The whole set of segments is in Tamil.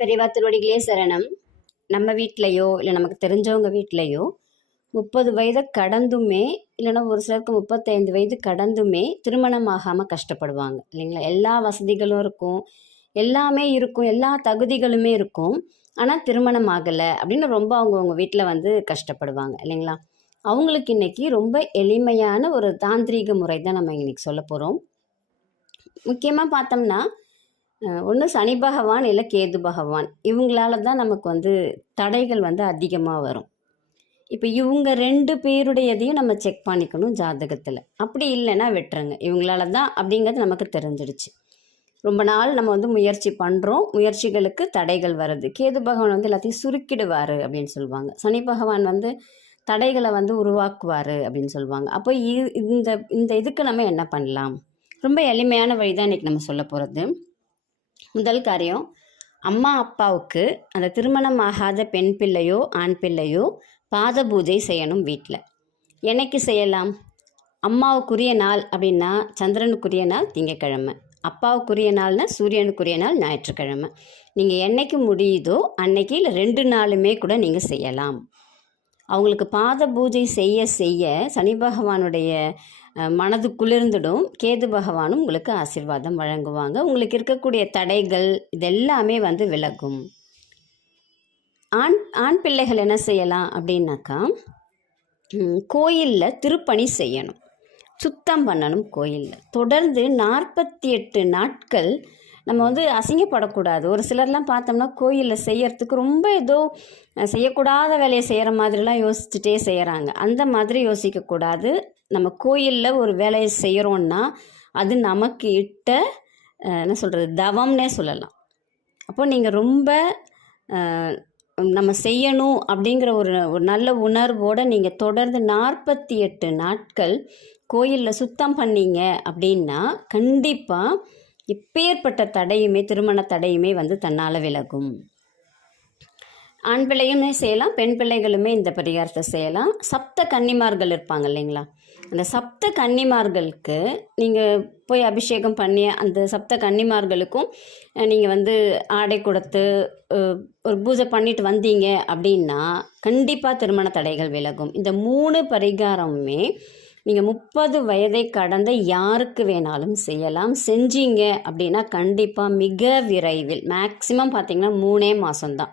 பெரியவா திருவடிகளே சரணம். நம்ம வீட்லேயோ இல்லை நமக்கு தெரிஞ்சவங்க வீட்லேயோ 30 வயதை கடந்துமே, இல்லைன்னா ஒரு சிலருக்கு 35 வயது கடந்துமே திருமணம் ஆகாமல் கஷ்டப்படுவாங்க இல்லைங்களா? எல்லா வசதிகளும் இருக்கும், எல்லாமே இருக்கும், எல்லா தகுதிகளுமே இருக்கும். ஆனால் திருமணம் ஆகலை அப்படின்னு ரொம்ப அவங்கவுங்க வீட்டில் வந்து கஷ்டப்படுவாங்க இல்லைங்களா? அவங்களுக்கு இன்னைக்கு ரொம்ப எளிமையான ஒரு தாந்திரீக முறை தான் நம்ம இன்னைக்கு சொல்ல போகிறோம். முக்கியமாக பார்த்தோம்னா ஒன்று சனி பகவான் இல்லை கேது பகவான், இவங்களால தான் நமக்கு வந்து தடைகள் வந்து அதிகமாக வரும். இப்போ இவங்க 2 பேருடையதையும் நம்ம செக் பண்ணிக்கணும் ஜாதகத்தில். அப்படி இல்லைன்னா விட்டுருங்க, இவங்களால தான் அப்படிங்கிறது நமக்கு தெரிஞ்சிடுச்சு. ரொம்ப நாள் நம்ம வந்து முயற்சி பண்ணுறோம், முயற்சிகளுக்கு தடைகள் வருது. கேது பகவான் வந்து எல்லாத்தையும் சுருக்கிடுவார் அப்படின்னு சொல்லுவாங்க. சனி பகவான் வந்து தடைகளை வந்து உருவாக்குவார் அப்படின்னு சொல்லுவாங்க. அப்போ இந்த இந்த இதுக்கு நம்ம என்ன பண்ணலாம்? ரொம்ப எளிமையான வழி தான் இன்றைக்கி நம்ம சொல்ல போகிறது. முதல் காரியம், அம்மா அப்பாவுக்கு அந்த திருமணம் ஆகாத பெண் பிள்ளையோ ஆண் பிள்ளையோ பாத பூஜை செய்யணும் வீட்டில். என்னைக்கு செய்யலாம்? அம்மாவுக்குரிய நாள் அப்படின்னா சந்திரனுக்குரிய நாள் திங்கக்கிழமை, அப்பாவுக்குரிய நாள்னா சூரியனுக்குரிய நாள் ஞாயிற்றுக்கிழமை. நீங்கள் என்னைக்கு முடியுதோ அன்னைக்கு இல்லை 2 நாளுமே கூட நீங்கள் செய்யலாம். அவங்களுக்கு பாத பூஜை செய்ய செய்ய சனி பகவானுடைய மனது குளிர்ந்துடும், கேது பகவானும் உங்களுக்கு ஆசீர்வாதம் வழங்குவாங்க. உங்களுக்கு இருக்கக்கூடிய தடைகள் இதெல்லாமே வந்து விலகும். ஆண் பிள்ளைகள் என்ன செய்யலாம் அப்படின்னாக்கா, கோயிலில் திருப்பணி செய்யணும், சுத்தம் பண்ணணும். கோயிலில் தொடர்ந்து 48 நாட்கள் நம்ம வந்து அசிங்கப்படக்கூடாது. ஒரு சிலர்லாம் பார்த்தோம்னா கோயிலில் செய்யறதுக்கு ரொம்ப ஏதோ செய்யக்கூடாத வேலையை செய்கிற மாதிரிலாம் யோசிச்சுட்டே செய்கிறாங்க. அந்த மாதிரி யோசிக்கக்கூடாது. நம்ம கோயிலில் ஒரு வேலையை செய்கிறோன்னா அது நமக்கு இட்ட என்ன சொல்கிறது, தவம்னே சொல்லலாம். அப்போ நீங்கள் ரொம்ப நம்ம செய்யணும் அப்படிங்கிற ஒரு நல்ல உணர்வோடு நீங்கள் தொடர்ந்து 48 நாட்கள் கோயிலில் சுத்தம் பண்ணீங்க அப்படின்னா கண்டிப்பாக இப்பேற்பட்ட தடையுமே, திருமண தடையுமே வந்து தன்னால் விலகும். ஆண் பிள்ளையுமே செய்யலாம், பெண் பிள்ளைகளுமே இந்த பரிகாரத்தை செய்யலாம். சப்த கன்னிமார்கள் இருப்பாங்க இல்லைங்களா? அந்த சப்த கன்னிமார்களுக்கு நீங்கள் போய் அபிஷேகம் பண்ணி அந்த சப்த கன்னிமார்களுக்கும் நீங்கள் வந்து ஆடை கொடுத்து ஒரு பூஜை பண்ணிட்டு வந்தீங்க அப்படின்னா கண்டிப்பாக திருமண தடைகள் விலகும். இந்த 3 பரிகாரமுமே நீங்கள் 30 வயதை கடந்த யாருக்கு வேணாலும் செய்யலாம். செஞ்சீங்க அப்படின்னா கண்டிப்பாக மிக விரைவில், மேக்சிமம் பார்த்திங்கன்னா 3 மாதம்தான்,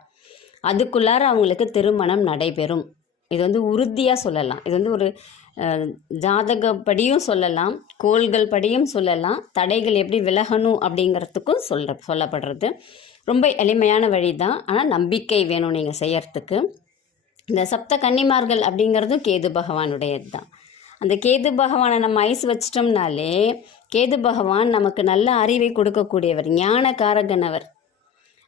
அதுக்குள்ளார அவங்களுக்கு திருமணம் நடைபெறும். இது வந்து உறுதியாக சொல்லலாம். இது வந்து ஒரு ஜாதகப்படியும் சொல்லலாம், கோள்கள் படியும் சொல்லலாம். தடைகள் எப்படி விலகணும் அப்படிங்கிறதுக்கும் சொல்லப்படுறது. ரொம்ப எளிமையான வழி தான், ஆனால் நம்பிக்கை வேணும் நீங்கள் செய்யறதுக்கு. இந்த சப்த கன்னிமார்கள் அப்படிங்கிறதும் கேது பகவானுடையது தான். அந்த கேது பகவானை நம்ம ஐஸ் வச்சிட்டோம்னாலே, கேது பகவான் நமக்கு நல்ல அறிவை கொடுக்கக்கூடியவர், ஞானகாரகன். அவர்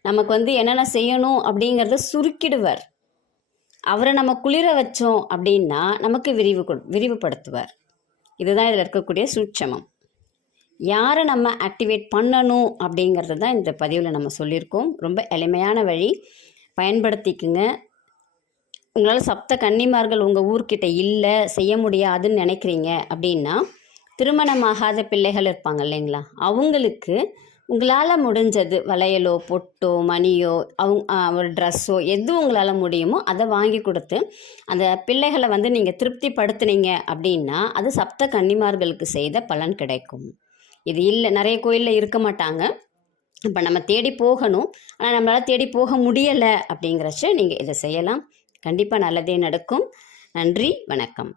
நமக்கு வந்து என்னென்ன செய்யணும் அப்படிங்கிறத சுருக்கிடுவார். அவரை நம்ம குளிர வச்சோம் அப்படின்னா நமக்கு விரிவுபடுத்துவார். இதுதான் இதில் இருக்கக்கூடிய சூட்சமம். யாரை நம்ம ஆக்டிவேட் பண்ணணும் அப்படிங்கிறது தான் இந்த பதிவில் நம்ம சொல்லியிருக்கோம். ரொம்ப எளிமையான வழி, பயன்படுத்திக்குங்க. உங்களால் சப்த கன்னிமார்கள் உங்கள் ஊர்கிட்ட இல்லை, செய்ய முடியாதுன்னு நினைக்கிறீங்க அப்படின்னா, திருமணமாகாத பிள்ளைகள் இருப்பாங்க இல்லைங்களா, அவங்களுக்கு உங்களால் முடிஞ்சது வளையலோ பொட்டோ மணியோ ஒரு ட்ரெஸ்ஸோ எது உங்களால் முடியுமோ அதை வாங்கி கொடுத்து அந்த பிள்ளைகளை வந்து நீங்கள் திருப்திப்படுத்துனீங்க அப்படின்னா அது சப்த கன்னிமார்களுக்கு செய்த பலன் கிடைக்கும். இது இல்லை, நிறைய கோயிலில் இருக்க மாட்டாங்க. இப்போ நம்ம தேடி போகணும், ஆனால் நம்மளால் தேடி போக முடியலை அப்படிங்கிறச்ச நீங்கள் இதை செய்யலாம். கண்டிப்பாக நல்லதே நடக்கும். நன்றி, வணக்கம்.